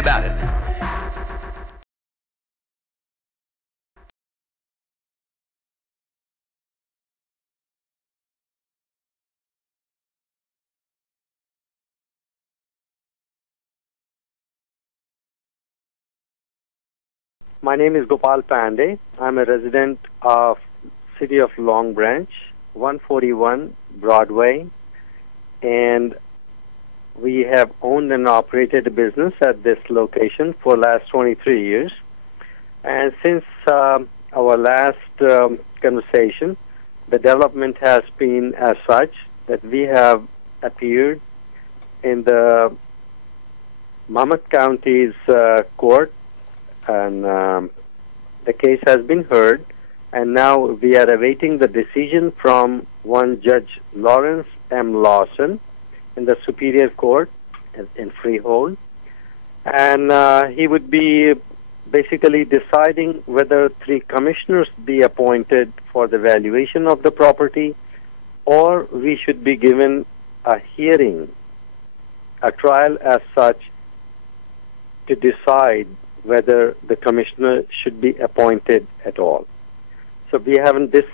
about it. My name is Gopal Panday. I'm a resident of City of Long Branch, 141 Broadway, and we have owned and operated a business at this location for the last 23 years. And since our last conversation, the development has been as such that we have appeared in the Monmouth County's court, and the case has been heard, and now we are awaiting the decision from one Judge Lawrence M. Lawson in the Superior Court in Freehold, and he would be basically deciding whether 3 commissioners be appointed for the valuation of the property, or we should be given a hearing, a trial as such, to decide whether the commissioner should be appointed at all. So we haven't, this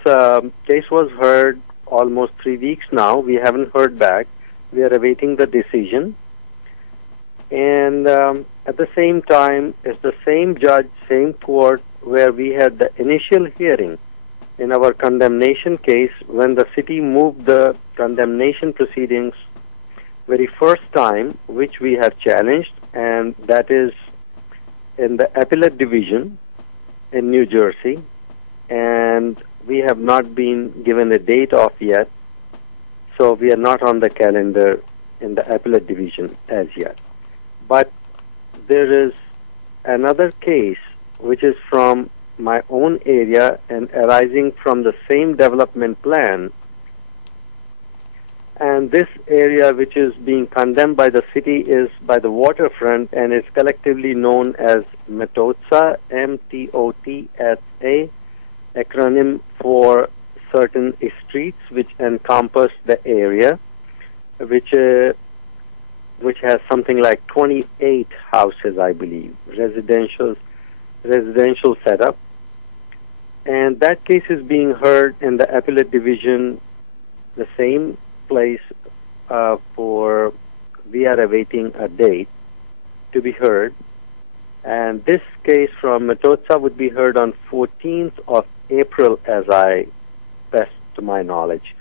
case was heard almost 3 weeks now. We haven't heard back. We are awaiting the decision. And at the same time, it's the same judge, same court where we had the initial hearing in our condemnation case when the city moved the condemnation proceedings very first time, which we have challenged, and that is in the appellate division in New Jersey, and we have not been given a date off yet, so we are not on the calendar in the appellate division as yet. But there is another case which is from my own area and arising from the same development plan, and this area which is being condemned by the city is by the waterfront and is collectively known as Metotsa, M-T-O-T-S-A, acronym for certain streets which encompass the area, which has something like 28 houses, I believe, residential setup. And that case is being heard in the appellate division, the same place for we are awaiting a date to be heard, and this case from Metotsa would be heard on 14th of April, as I best to my knowledge.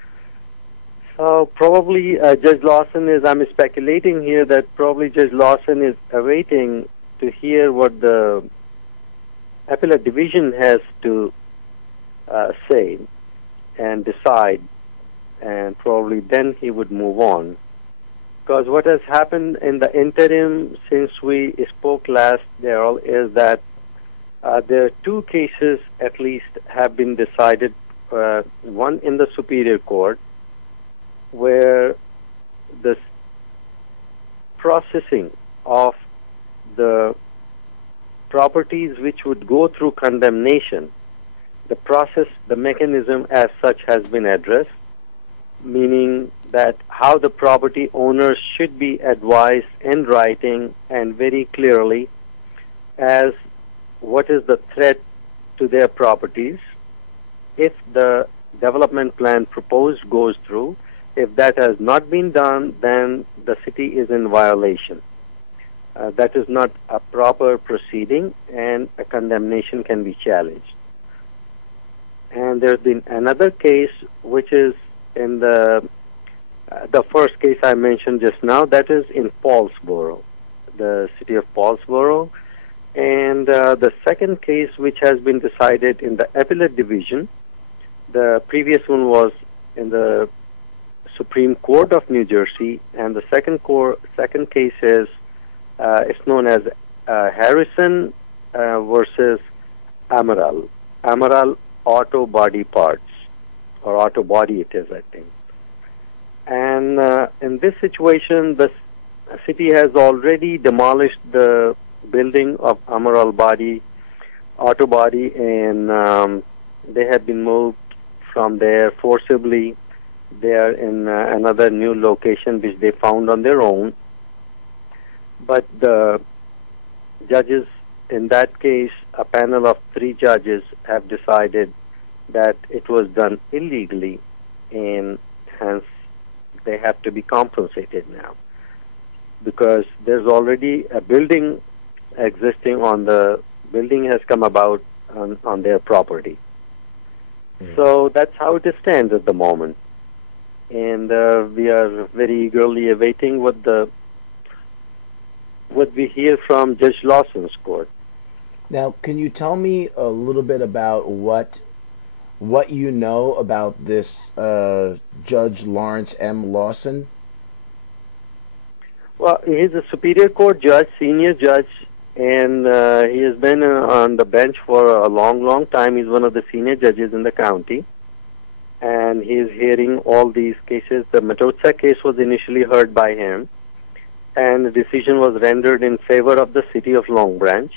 So probably Judge Lawson is, I'm speculating here that probably Judge Lawson is awaiting to hear what the appellate division has to say and decide, and probably then he would move on. Because what has happened in the interim since we spoke last, Daryl, is that there are 2 cases at least have been decided, one in the Superior Court, where the processing of the properties which would go through condemnation, the process, the mechanism as such has been addressed, meaning that how the property owners should be advised in writing and very clearly as what is the threat to their properties if the development plan proposed goes through. If that has not been done, then the city is in violation. That is not a proper proceeding, and a condemnation can be challenged. And there's been another case which is in the first case I mentioned just now, that is in Paulsboro, the city of Paulsboro. And the second case which has been decided in the appellate division, the previous one was in the Supreme Court of New Jersey, and the second case is it's known as Harrison versus Amaral Auto Body Parts, or Auto Body it is, I think. And in this situation, the city has already demolished the building of Amaral Auto Body, and they have been moved from there forcibly. They are in another new location which they found on their own. But the judges, in that case, a panel of 3 judges have decided that it was done illegally, and hence they have to be compensated now, because there's already a building existing on the building has come about on their property. So that's how it stands at the moment. And we are very eagerly awaiting what we hear from Judge Lawson's court. Now, can you tell me a little bit about what you know about this Judge Lawrence M. Lawson? Well, he's a Superior Court judge, senior judge, and he has been on the bench for a long, long time. He's one of the senior judges in the county, and he is hearing all these cases. The Metocha case was initially heard by him, and the decision was rendered in favor of the city of Long Branch.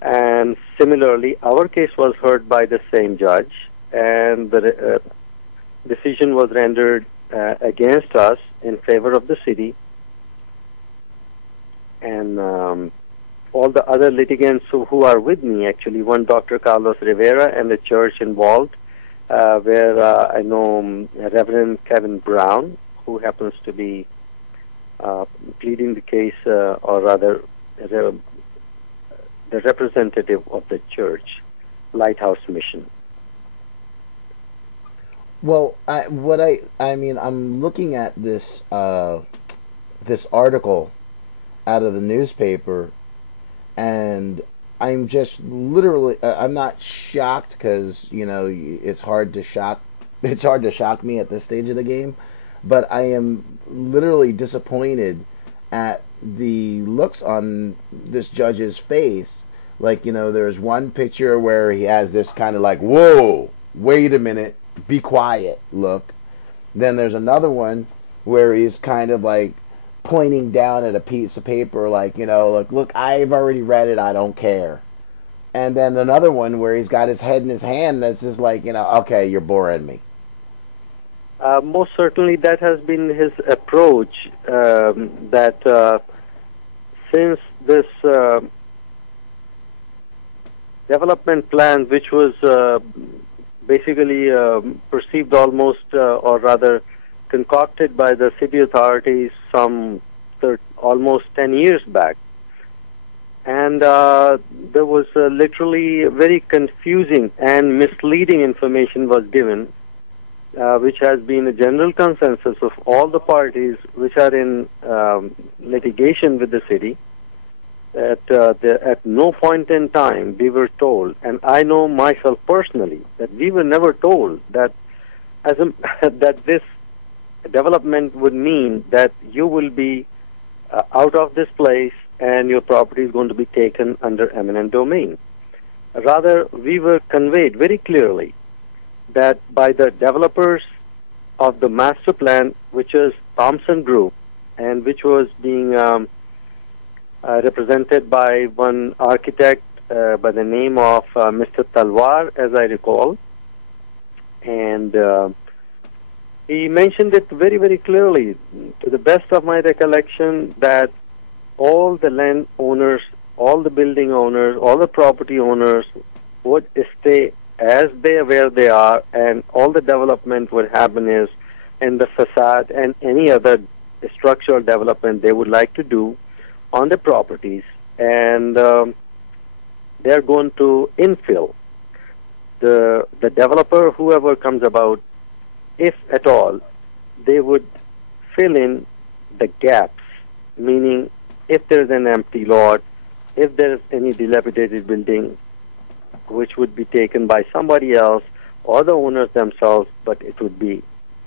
And similarly, our case was heard by the same judge, and the decision was rendered against us in favor of the city. And all the other litigants who are with me, actually, one Dr. Carlos Rivera and the church involved, where I know Reverend Kevin Brown, who happens to be pleading the case, or rather the representative of the church, Lighthouse Mission. Well, I'm looking at this this article out of the newspaper, and I'm just literally I'm not shocked, because it's hard to shock me at this stage of the game, but I am literally disappointed at the looks on this judge's face. Like, there's one picture where he has this kind of like, whoa, wait a minute, be quiet look. Then there's another one where he's kind of like pointing down at a piece of paper, like, look, I've already read it, I don't care. And then another one where he's got his head in his hand, that's just like, okay, you're boring me. Most certainly that has been his approach, that since this development plan, which was basically perceived almost, or rather concocted by the city authorities almost 10 years back. And there was literally very confusing and misleading information was given, which has been a general consensus of all the parties which are in litigation with the city. At no point in time we were told, and I know myself personally, that we were never told that that this development would mean that you will be out of this place and your property is going to be taken under eminent domain. Rather, we were conveyed very clearly that by the developers of the master plan, which is Thompson Group, and which was being represented by one architect by the name of Mr. Talwar, as I recall, and he mentioned it very, very clearly, to the best of my recollection, that all the land owners, all the building owners, all the property owners would stay as where they are, and all the development would happen is in the facade and any other structural development they would like to do on the properties, and they're going to infill. The developer, whoever comes about, if at all, they would fill in the gaps, meaning if there's an empty lot, if there's any dilapidated building, which would be taken by somebody else or the owners themselves, but it would be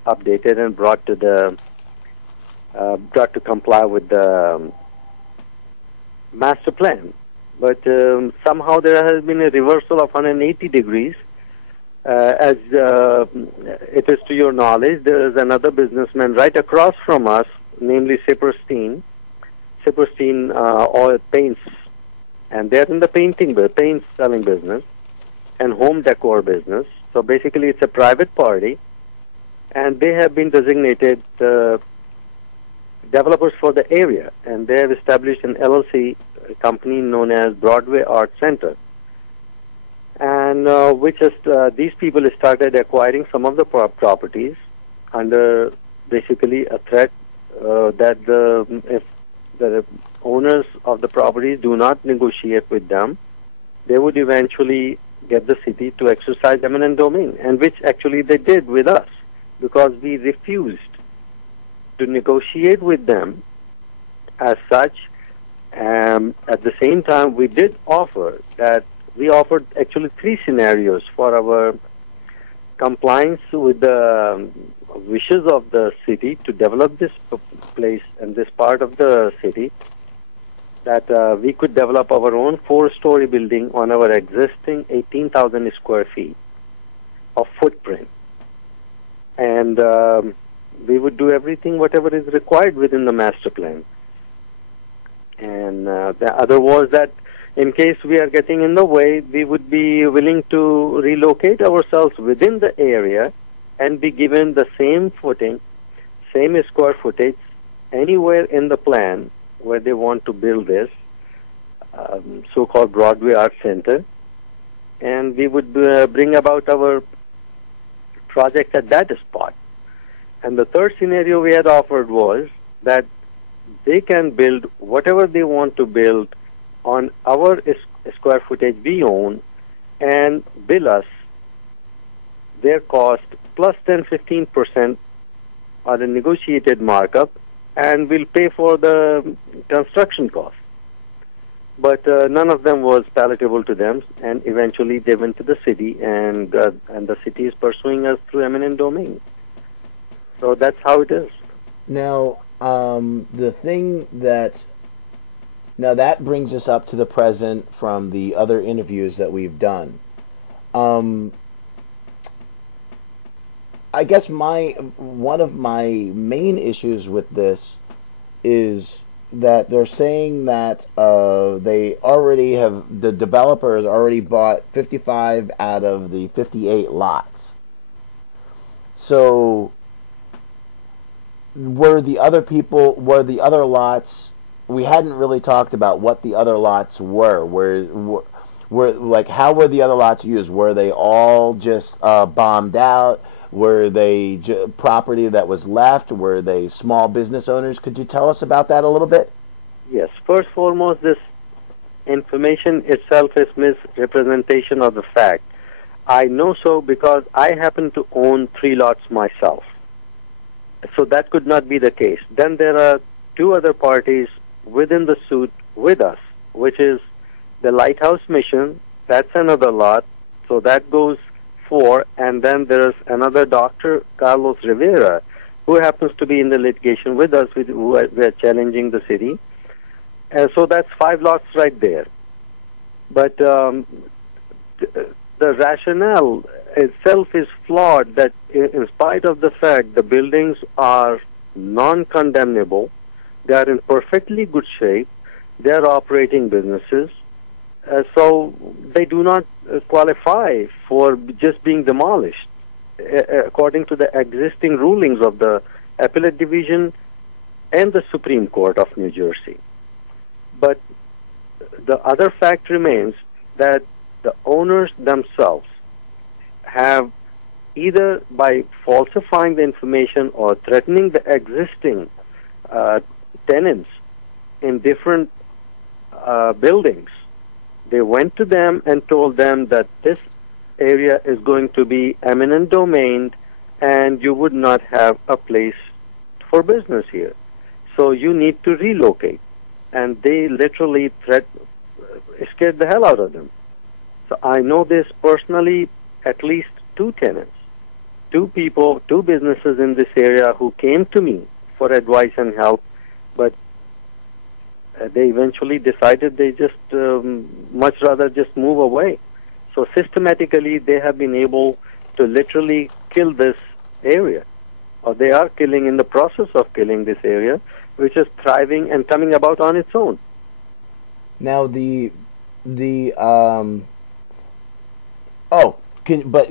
updated and brought to comply with the master plan. But somehow there has been a reversal of 180 degrees. As it is to your knowledge, there is another businessman right across from us, namely Saperstein Oil Paints, and they're in the paint selling business and home decor business. So basically it's a private party, and they have been designated developers for the area, and they have established an LLC a company known as Broadway Art Center, and which is these people started acquiring some of the properties under basically a threat that if the owners of the properties do not negotiate with them, they would eventually get the city to exercise eminent domain, and which actually they did with us because we refused to negotiate with them as such. At the same time, we did offer that we offered actually three scenarios for our compliance with the wishes of the city to develop this place and this part of the city, that we could develop our own four-story building on our existing 18,000 square feet of footprint. And we would do everything, whatever is required within the master plan. And the other was that in case we are getting in the way, we would be willing to relocate ourselves within the area and be given the same footing, same square footage, anywhere in the plan where they want to build this so-called Broadway Art Center. And we would bring about our project at that spot. And the third scenario we had offered was that they can build whatever they want to build on our square footage we own and bill us their cost plus 10-15% on a negotiated markup, and we'll pay for the construction cost. But none of them was palatable to them, and eventually they went to the city, and the city is pursuing us through eminent domain. So that's how it is. Now, the thing that now that brings us up to the present from the other interviews that we've done. I guess one of my main issues with this is that they're saying that the developer has already bought 55 out of the 58 lots. So were the other lots, we hadn't really talked about what the other lots were. Were like, how were the other lots used? Were they all just bombed out? Were they property that was left? Were they small business owners? Could you tell us about that a little bit? Yes. First, foremost, this information itself is misrepresentation of the fact. I know so because I happen to own 3 lots myself. So that could not be the case. Then there are 2 other parties within the suit with us, which is the Lighthouse Mission. That's another lot. So that goes 4. And then there's another Dr. Carlos Rivera, who happens to be in the litigation with us, who are challenging the city. And so that's 5 lots right there. But the rationale itself is flawed, that in spite of the fact the buildings are non-condemnable, they are in perfectly good shape, they are operating businesses, so they do not qualify for just being demolished according to the existing rulings of the Appellate Division and the Supreme Court of New Jersey. But the other fact remains that the owners themselves have, either by falsifying the information or threatening the existing tenants in different buildings, they went to them and told them that this area is going to be eminent domain and you would not have a place for business here. So you need to relocate. And they literally scared the hell out of them. So I know this personally, at least 2 tenants, 2 people, 2 businesses in this area who came to me for advice and help, but they eventually decided they just much rather just move away. So systematically they have been able to literally kill this area, or they are killing, in the process of killing this area, which is thriving and coming about on its own. Now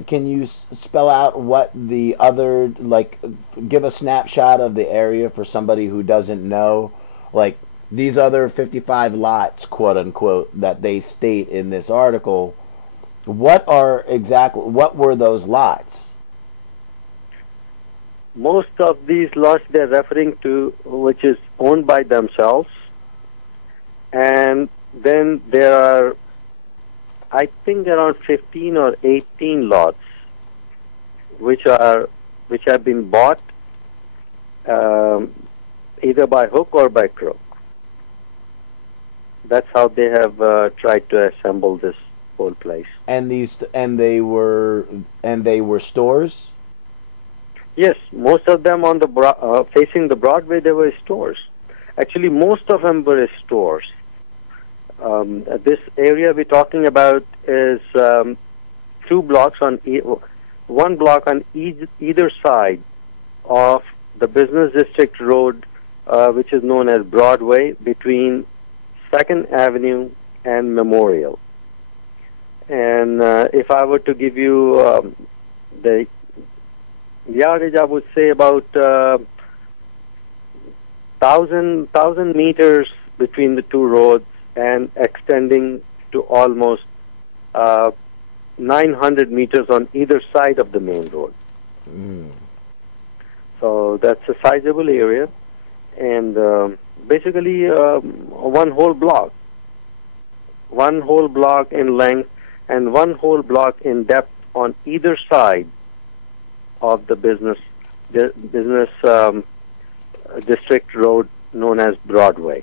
can you spell out what the other, like, give a snapshot of the area for somebody who doesn't know, like these other 55 lots, quote unquote, that they state in this article, what were those lots? Most of these lots they're referring to, which is owned by themselves, and then there are, I think, around 15 or 18 lots which have been bought um, either by hook or by crook. That's how they have tried to assemble this whole place. And they were stores. Yes, most of them on the facing the Broadway, there were stores. Actually, most of them were stores. This area we're talking about is two blocks on one block on either side of the business district road, which is known as Broadway, between Second Avenue and Memorial. And if I were to give you the yardage, I would say about 1,000 meters between the two roads and extending to almost 900 meters on either side of the main road. Mm. So that's a sizable area, and basically one whole block in length and one whole block in depth on either side of the business district road known as Broadway.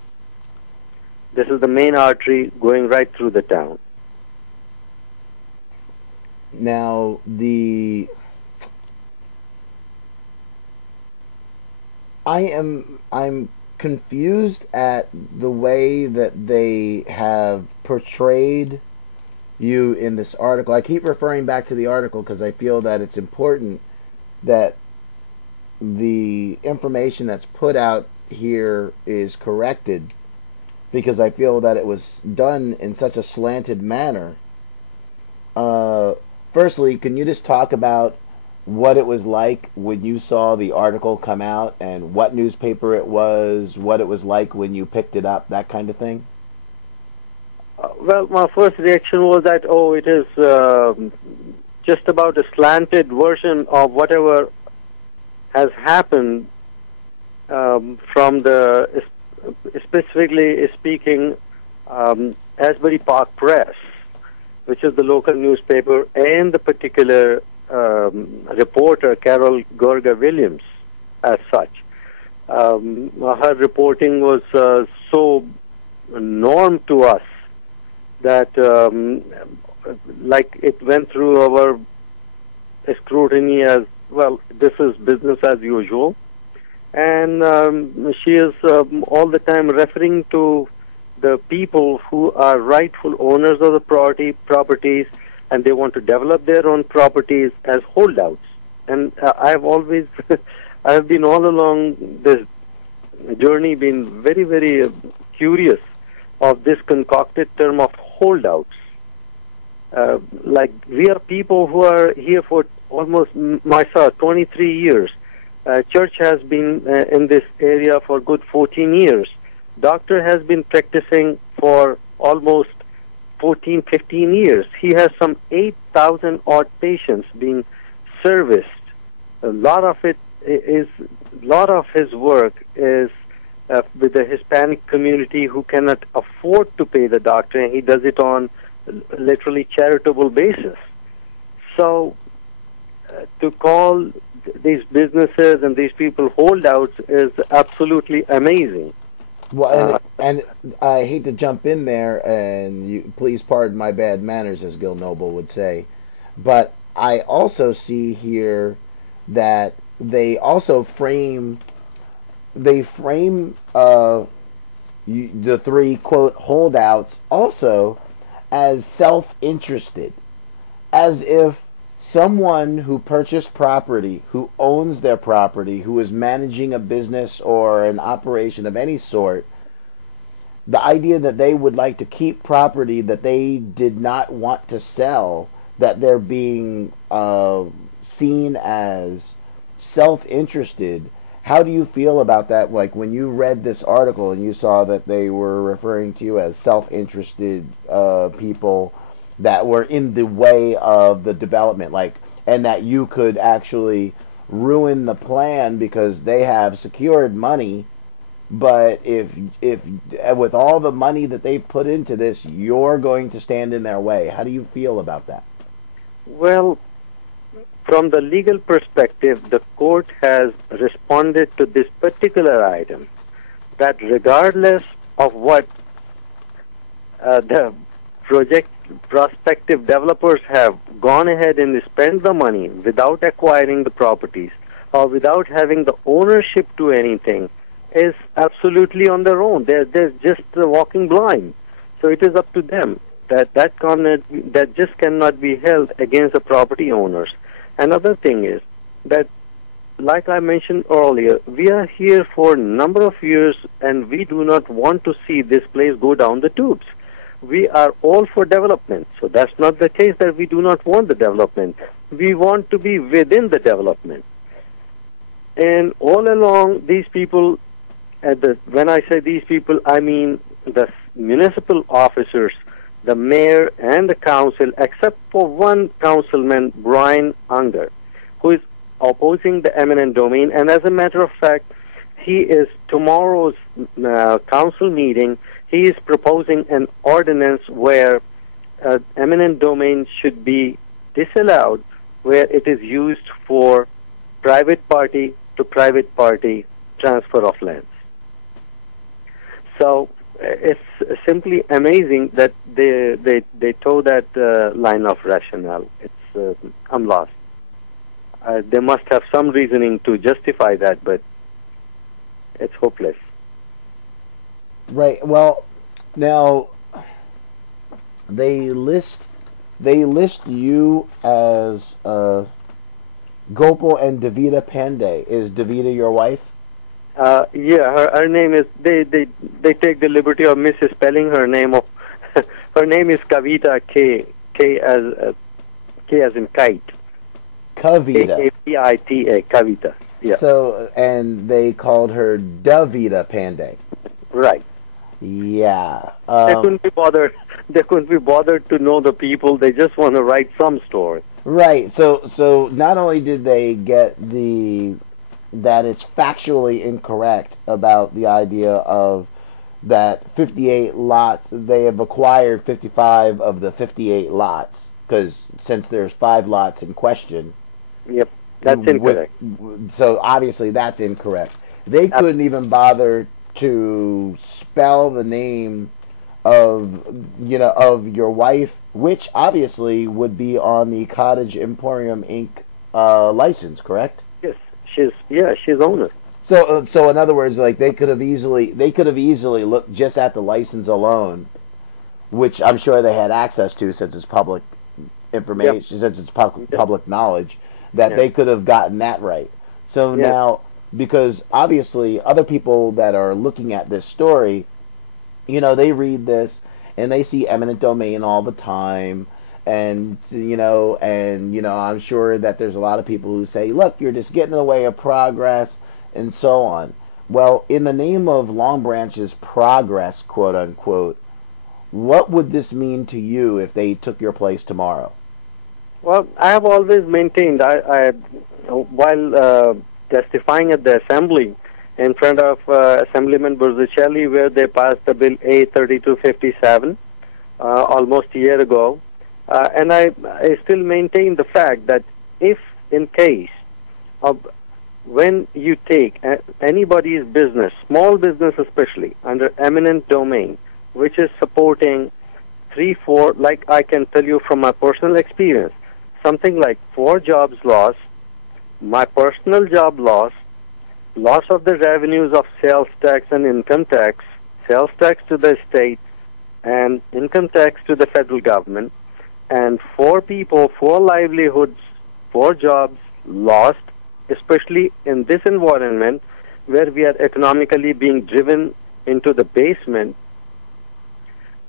This is the main artery going right through the town. Now, I'm confused at the way that they have portrayed you in this article. I keep referring back to the article because I feel that it's important that the information that's put out here is corrected, because I feel that it was done in such a slanted manner. Firstly, can you just talk about what it was like when you saw the article come out, and what newspaper it was, what it was like when you picked it up, that kind of thing? Well, my first reaction was that, oh, it is just about a slanted version of whatever has happened from the, specifically speaking, Asbury Park Press, which is the local newspaper, and the particular reporter, Carol Gorga Williams, as such. Her reporting was so norm to us that, like, it went through our scrutiny as, well, this is business as usual. And she is all the time referring to the people who are rightful owners of the properties, and they want to develop their own properties as holdouts. And I've always, I've been all along this journey been very, very curious of this concocted term of holdouts. Like, we are people who are here for almost, myself, 23 years. Church has been in this area for good 14 years. Doctor has been practicing for almost 14, 15 years. He has some 8,000 odd patients being serviced. A lot of his work is with the Hispanic community who cannot afford to pay the doctor, and he does it on literally charitable basis. So to call these businesses and these people holdouts is absolutely amazing. Well, and I hate to jump in there, and you please pardon my bad manners, as Gil Noble would say, but I also see here that they also frame the three quote holdouts also as self-interested, as if someone who purchased property, who owns their property, who is managing a business or an operation of any sort, the idea that they would like to keep property that they did not want to sell, that they're being seen as self-interested, How do you feel about that? Like when you read this article and you saw that they were referring to you as self-interested people that were in the way of the development, like, and that you could actually ruin the plan because they have secured money, but if with all the money that they put into this, you're going to stand in their way. How do you feel about that? Well, from the legal perspective, the court has responded to this particular item that regardless of what the project prospective developers have gone ahead and spent the money without acquiring the properties or without having the ownership to anything is absolutely on their own. They're just walking blind. So it is up to them. That just cannot be held against the property owners. Another thing is that, like I mentioned earlier, we are here for a number of years and we do not want to see this place go down the tubes. We are all for development. So that's not the case that we do not want the development. We want to be within the development. And all along, these people, when I say these people, I mean the municipal officers, the mayor and the council, except for one councilman, Brian Unger, who is opposing the eminent domain. And as a matter of fact, he is tomorrow's council meeting. He is proposing an ordinance where eminent domain should be disallowed, where it is used for private party to private party transfer of lands. So it's simply amazing that they toe that line of rationale. I'm lost. They must have some reasoning to justify that, but it's hopeless. Right. Well, now they list you as Gopal and Davita Panday. Is Davita your wife? Yeah, her name is. They take the liberty of misspelling her name. Her name is Kavita, K as in kite. Kavita. Kavita. Kavita. Yeah. So, and they called her Davita Panday. Right. Yeah. They couldn't be bothered. They couldn't be bothered to know the people. They just want to write some story. Right. So not only did they get that it's factually incorrect about the idea of that 58 lots, they have acquired 55 of the 58 lots, because since there's 5 lots in question. Yep, that's incorrect. So obviously that's incorrect. They couldn't even bother to spell the name of your wife, which obviously would be on the Cottage Emporium Inc. License, correct? Yes, she's owner. So in other words, like they could have easily looked just at the license alone, which I'm sure they had access to since it's public information, since it's public knowledge, that they could have gotten that right. So now, because obviously other people that are looking at this story, they read this and they see eminent domain all the time, and I'm sure that there's a lot of people who say, look, you're just getting in the way of progress and so on. Well, in the name of Long Branch's progress, quote unquote, what would this mean to you if they took your place tomorrow? Well, I have always maintained, while testifying at the assembly in front of Assemblyman Burzicelli, where they passed the bill A3257 almost a year ago, and I still maintain the fact that if in case of when you take anybody's business, small business especially, under eminent domain, which is supporting 3, 4, like I can tell you from my personal experience, something like 4 jobs lost, my personal job loss of the revenues of sales tax and income tax, sales tax to the state, and income tax to the federal government, and 4 people, 4 livelihoods, 4 jobs lost, especially in this environment where we are economically being driven into the basement.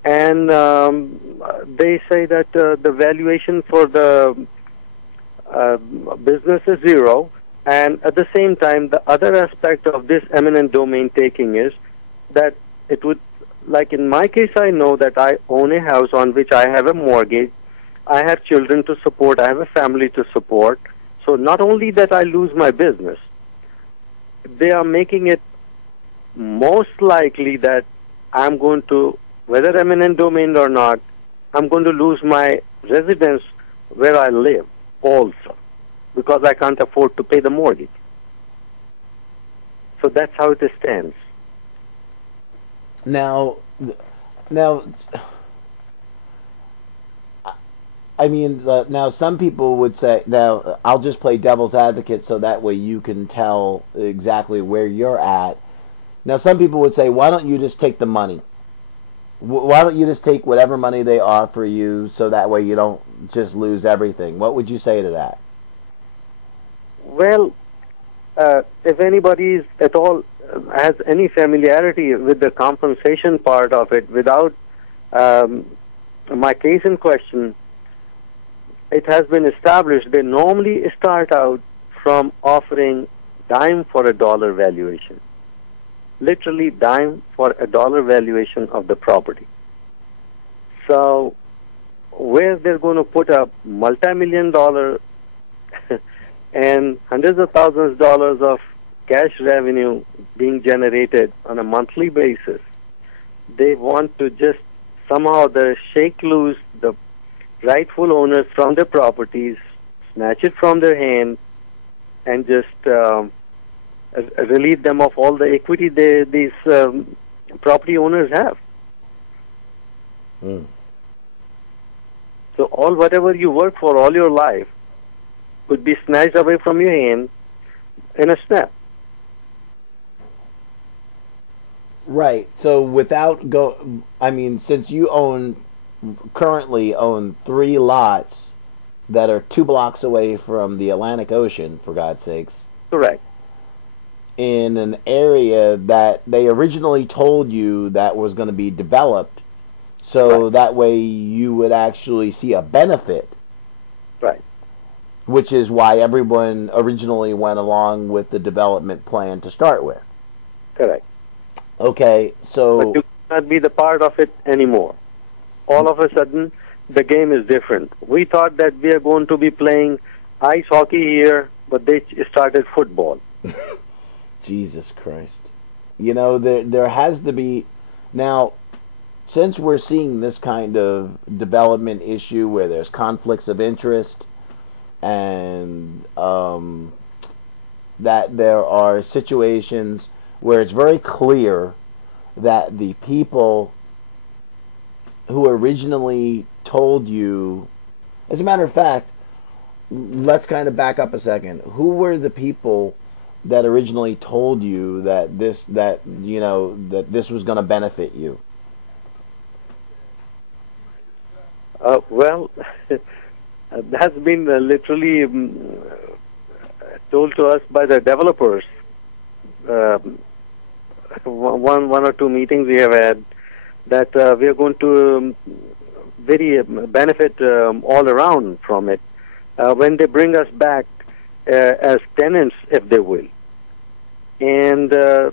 And they say that the valuation for the business is 0, And at the same time, the other aspect of this eminent domain taking is that it would, like in my case, I know that I own a house on which I have a mortgage. I have children to support. I have a family to support. So not only that I lose my business, they are making it most likely that I'm going to, whether eminent domain or not, I'm going to lose my residence where I live also, because I can't afford to pay the mortgage. So that's how it stands. Now, I mean, now some people would say, now I'll just play devil's advocate so that way you can tell exactly where you're at. Now, some people would say, why don't you just take the money? Why don't you just take whatever money they offer you so that way you don't just lose everything? What would you say to that? Well, if anybody is at all has any familiarity with the compensation part of it, without my case in question, it has been established they normally start out from offering dime for a dollar valuation. Literally dime for a dollar valuation of the property. So where they're going to put up multi-million-dollar and hundreds of thousands of dollars of cash revenue being generated on a monthly basis, they want to just somehow shake loose the rightful owners from their properties, snatch it from their hand, and just relieve them of all the equity these property owners have. Mm. So whatever you work for all your life could be snatched away from your hand in a snap. Right. So I mean, since you currently own 3 lots that are 2 blocks away from the Atlantic Ocean, for God's sakes. Correct. In an area that they originally told you that was going to be developed, so right. That way you would actually see a benefit. Right. Which is why everyone originally went along with the development plan to start with. Correct. Okay, so... But you cannot be the part of it anymore. All of a sudden, the game is different. We thought that we are going to be playing ice hockey here, but they started football. Jesus Christ. You know, there has to be... Now, since we're seeing this kind of development issue where there's conflicts of interest and that there are situations where it's very clear that the people who originally told you... As a matter of fact, let's kind of back up a second. Who were the people that originally told you that this was going to benefit you? Well, that's been literally told to us by the developers. One or two meetings we have had that we are going to very benefit all around from it when they bring us back as tenants, if they will. And the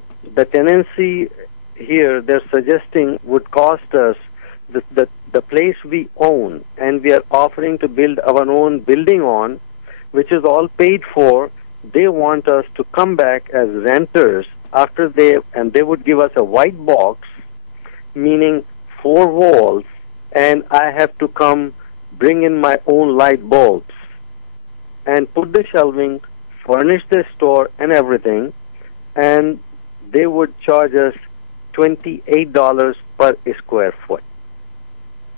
tenancy here, they're suggesting, would cost us the place we own, and we are offering to build our own building on, which is all paid for. They want us to come back as renters after they would give us a white box, meaning 4 walls, and I have to come bring in my own light bulbs and put the shelving, furnish the store and everything, and they would charge us $28 per square foot.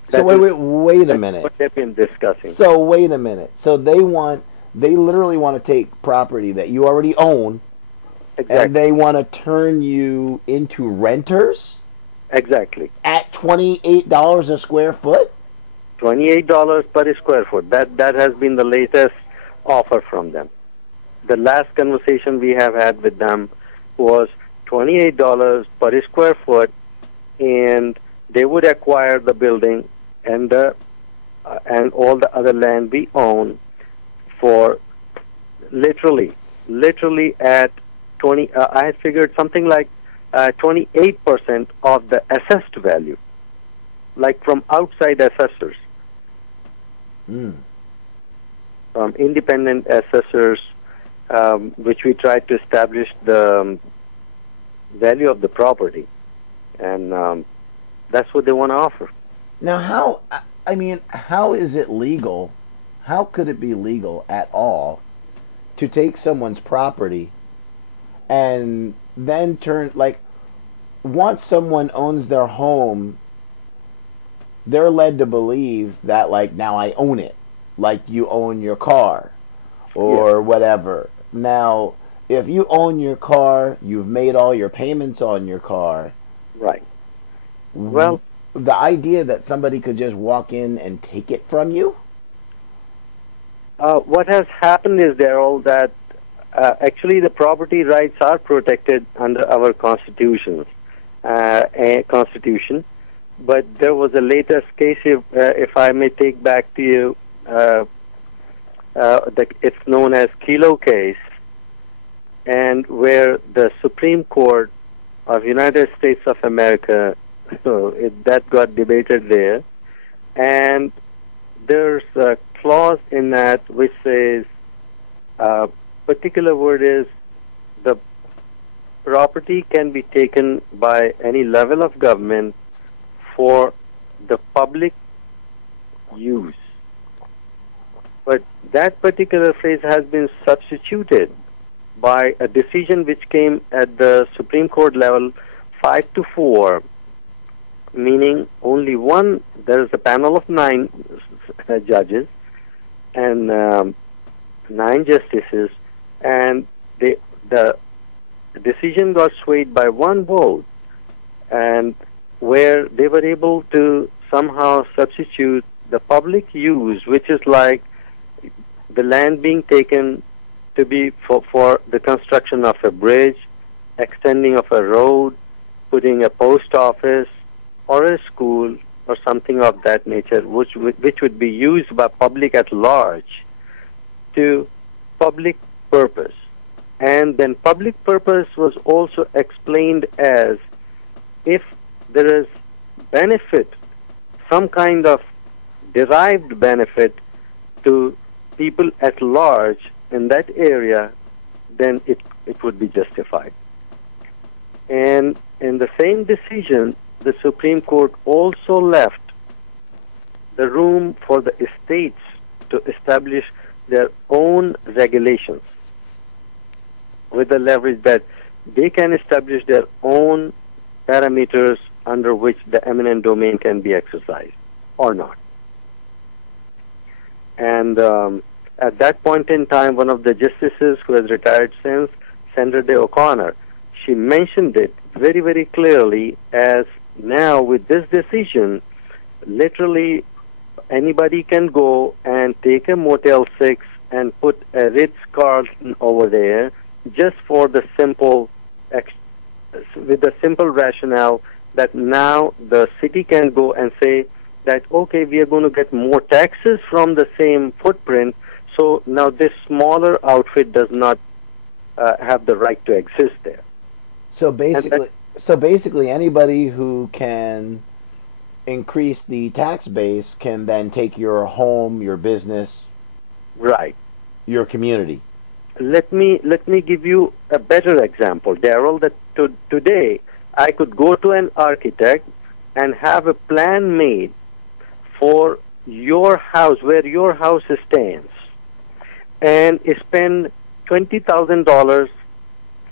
So wait a minute. What they've been discussing. So wait a minute. So they literally want to take property that you already own, exactly, and they want to turn you into renters? Exactly. At $28 a square foot? $28 per square foot. That has been the latest offer from them. The last conversation we have had with them was $28 per square foot, and they would acquire the building and all the other land we own for literally literally at 20. I had figured something like 28% of the assessed value, like from outside assessors, Mm. from independent assessors, which we tried to establish the value of the property, and that's what they want to offer. Now, I mean, how is it legal? How could it be legal at all to take someone's property and then turn, like, once someone owns their home, they're led to believe that, like, now I own it, like you own your car Yes, or whatever. Now, if you own your car, you've made all your payments on your car. right. w- Well, The idea that somebody could just walk in and take it from you? what has happened is, Daryl, that actually the property rights are protected under our constitution. But there was a latest case, if I may take back to you, it's known as Kelo case, and where the Supreme Court of United States of America, that got debated there, and there's a clause in that which says, particular word is, the property can be taken by any level of government for the public use. But that particular phrase has been substituted by a decision which came at the Supreme Court level 5-4, meaning only one, there is a panel of 9 judges and 9 justices, and the decision got swayed by one vote, and where they were able to somehow substitute the public use, which is like the land being taken to be for the construction of a bridge, extending of a road, putting a post office or a school or something of that nature, which would be used by public at large to public purpose. And then public purpose was also explained as, if there is benefit, some kind of derived benefit to people at large in that area, then it would be justified. And in the same decision, the Supreme Court also left the room for the estates to establish their own regulations, with the leverage that they can establish their own parameters under which the eminent domain can be exercised or not. And at that point in time, one of the justices who has retired since, Sandra Day O'Connor, she mentioned it very, very clearly as, now with this decision, literally anybody can go and take a Motel 6 and put a Ritz-Carlton over there, just for the simple, with the simple rationale that now the city can go and say that, okay, we are going to get more taxes from the same footprint, so now this smaller outfit does not have the right to exist there. So basically, anybody who can increase the tax base can then take your home, your business, Right. your community. Let me give you a better example, Daryl. That today I could go to an architect and have a plan made for your house, where your house stands, and spend $20,000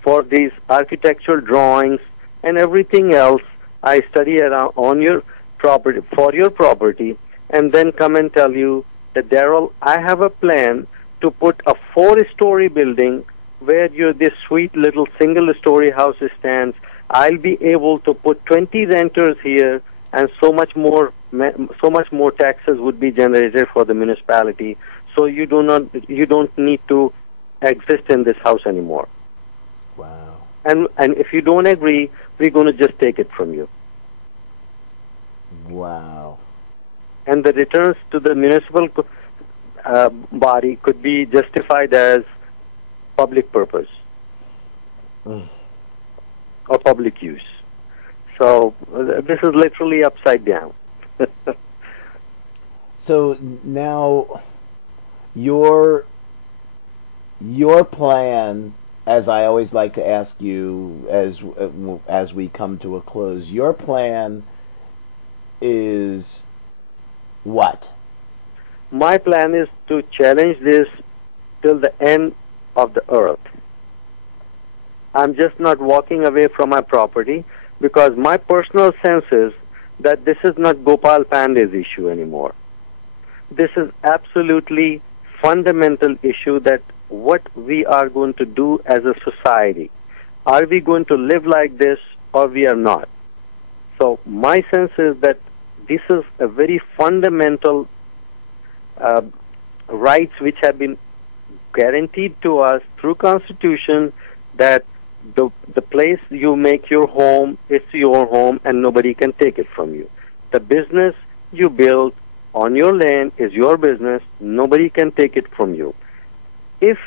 for these architectural drawings and everything else I study around on your property, for your property, and then come and tell you that, Daryl, I have a plan to put a 4-story building where this sweet little single-story house stands. I'll be able to put 20 renters here, and so much more taxes would be generated for the municipality. So you don't need to exist in this house anymore. Wow. And if you don't agree, we're going to just take it from you. Wow. And the returns to the municipal body could be justified as public purpose Mm. or public use. So this is literally upside down. So now your your plan, as I always like to ask you as we come to a close, your plan is what? My plan is to challenge this till the end of the earth. I'm just not walking away from my property because my personal sense is that this is not Gopal Panday's issue anymore. This is absolutely fundamental issue that what we are going to do as a society. Are we going to live like this or we are not? So my sense is that this is a very fundamental rights which have been guaranteed to us through Constitution, that the place you make your home, it's your home and nobody can take it from you. The business you build on your land is your business, nobody can take it from you. If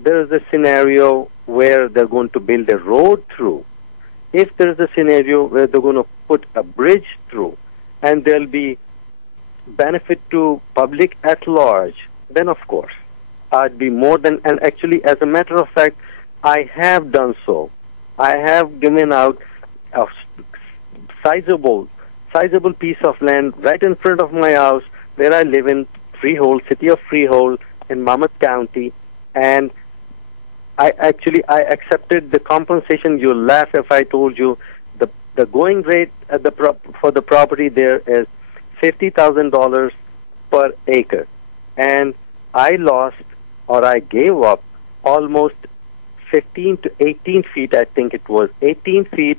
there is a scenario where they're going to build a road through, if there is a scenario where they're going to put a bridge through, and there'll be benefit to public at large, then of course, I'd be more than, and actually as a matter of fact, I have done so. I have given out a sizable piece of land right in front of my house where I live in Freehold, city of Freehold in Monmouth County, and I accepted the compensation. You'll laugh if I told you the going rate at for the property there is $50,000 per acre, and I lost, or I gave up, almost 15 to 18 feet, I think it was, 18 feet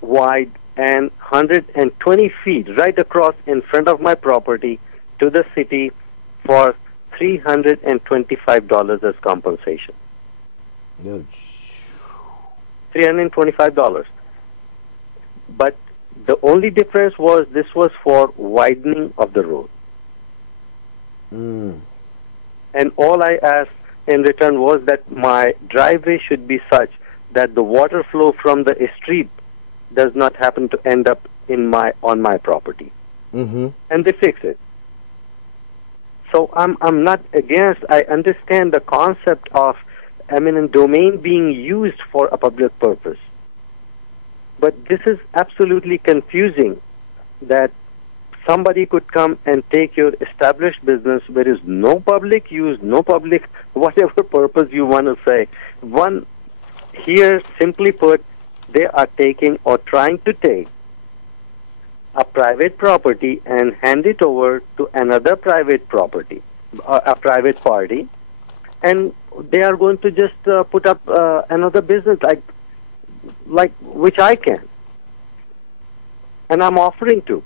wide and 120 feet right across in front of my property to the city for $325 as compensation. No. $325. But the only difference was this was for widening of the road. Mm. And all I asked in return was that my driveway should be such that the water flow from the street does not happen to end up on my property. Mm-hmm. And they fix it. So I'm not against. I understand the concept of eminent domain being used for a public purpose. But this is absolutely confusing, that somebody could come and take your established business where there is no public use, no public, whatever purpose you want to say. One, here, simply put, they are taking or trying to take a private property and hand it over to another private property, a private party, and they are going to just put up another business like which I can, and I'm offering to,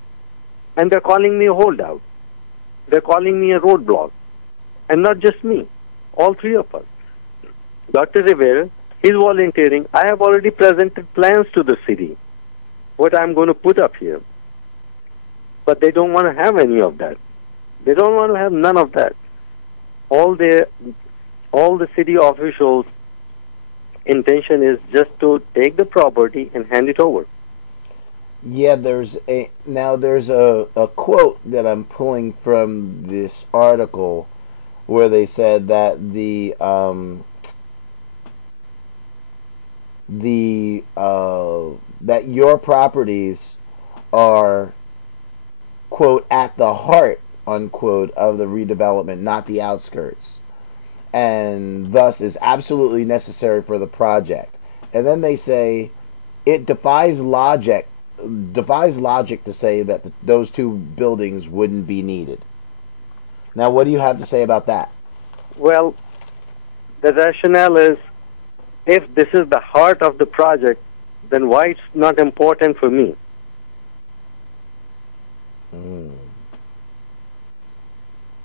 and they're calling me a holdout. They're calling me a roadblock, and not just me, all three of us. Dr. Rivera, he's volunteering. I have already presented plans to the city, what I'm going to put up here. But they don't want to have any of that. They don't want to have none of that. All the city officials' intention is just to take the property and hand it over. Yeah, there's a quote that I'm pulling from this article where they said that that your properties are, quote, at the heart, unquote, of the redevelopment, not the outskirts, and thus is absolutely necessary for the project. And then they say it defies logic to say that those two buildings wouldn't be needed. Now, what do you have to say about that? Well, the rationale is, if this is the heart of the project, then why it's not important for me? Mm.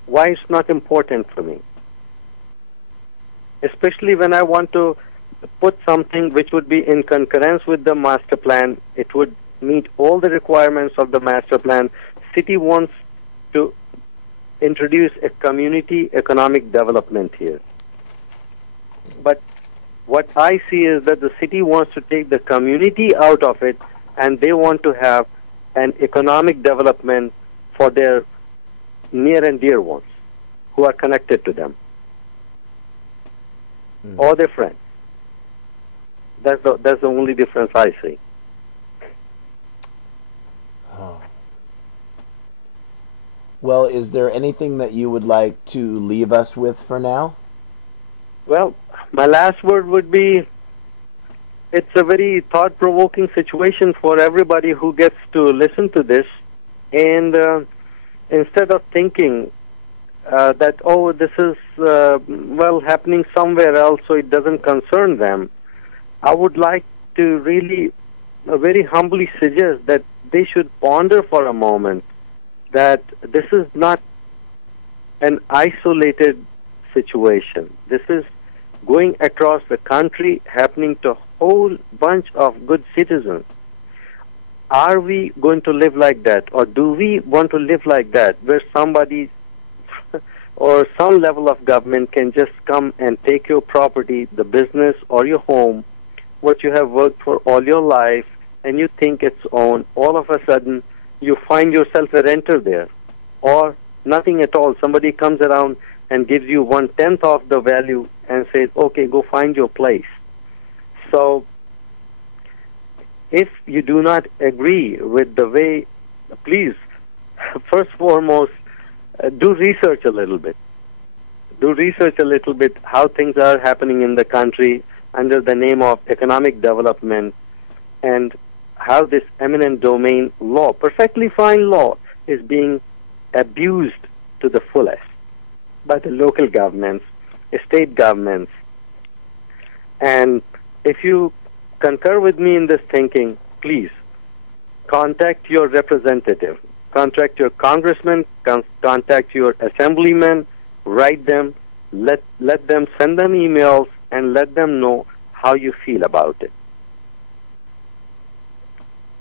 Why it's not important for me? Especially when I want to put something which would be in concurrence with the master plan. It would meet all the requirements of the master plan. City wants to introduce a community economic development here. But What I see is that the city wants to take the community out of it, and they want to have an economic development for their near and dear ones who are connected to them or their friends. That's the only difference I see. Oh. Well, is there anything that you would like to leave us with for now? Well, my last word would be, it's a very thought-provoking situation for everybody who gets to listen to this. And instead of thinking that, oh, this is, happening somewhere else, so it doesn't concern them, I would like to really very humbly suggest that they should ponder for a moment that this is not an isolated situation. This is going across the country, happening to a whole bunch of good citizens. Are we going to live like that, or do we want to live like that, where somebody or some level of government can just come and take your property, the business, or your home, what you have worked for all your life, and you think it's own, all of a sudden you find yourself a renter there, or nothing at all. Somebody comes around and gives you 1/10 of the value and says, okay, go find your place. So if you do not agree with the way, please, first foremost, do research a little bit. Do research a little bit how things are happening in the country under the name of economic development, and how this eminent domain law, perfectly fine law, is being abused to the fullest by the local governments, state governments. And if you concur with me in this thinking, please contact your representative, contact your congressman, contact your assemblyman, write them, let them send them emails, and let them know how you feel about it.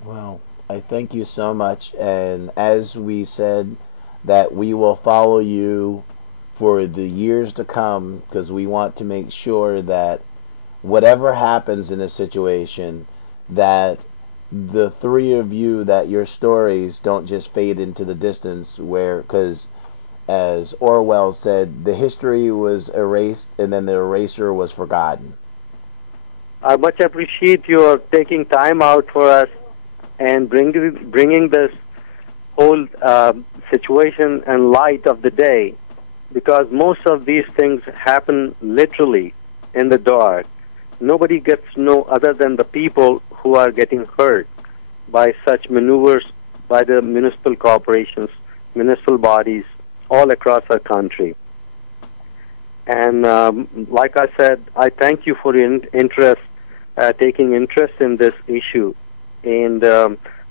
Well, I thank you so much, and as we said, that we will follow you for the years to come, because we want to make sure that whatever happens in a situation, that the three of you, that your stories don't just fade into the distance, where, because as Orwell said, the history was erased and then the eraser was forgotten. I much appreciate your taking time out for us and bringing this whole situation and light of the day, because most of these things happen literally in the dark. Nobody gets to know other than the people who are getting hurt by such maneuvers by the municipal corporations, municipal bodies all across our country. And like I said, I thank you for your interest, taking interest in this issue. And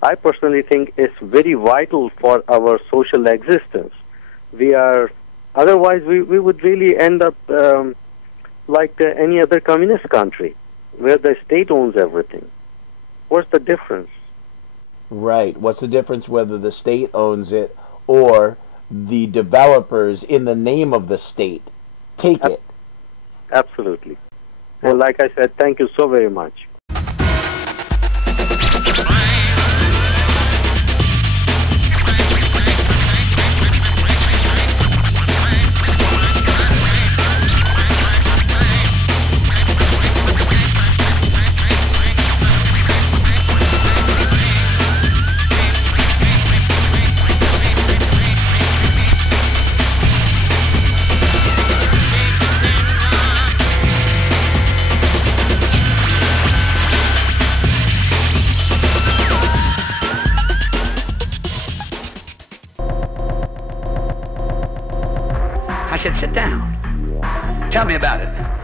I personally think it's very vital for our social existence. Otherwise we would really end up like any other communist country, where the state owns everything. What's the difference? Right. What's the difference whether the state owns it or the developers in the name of the state take it? Absolutely. And like I said, thank you so very much. I said, sit down. Tell me about it.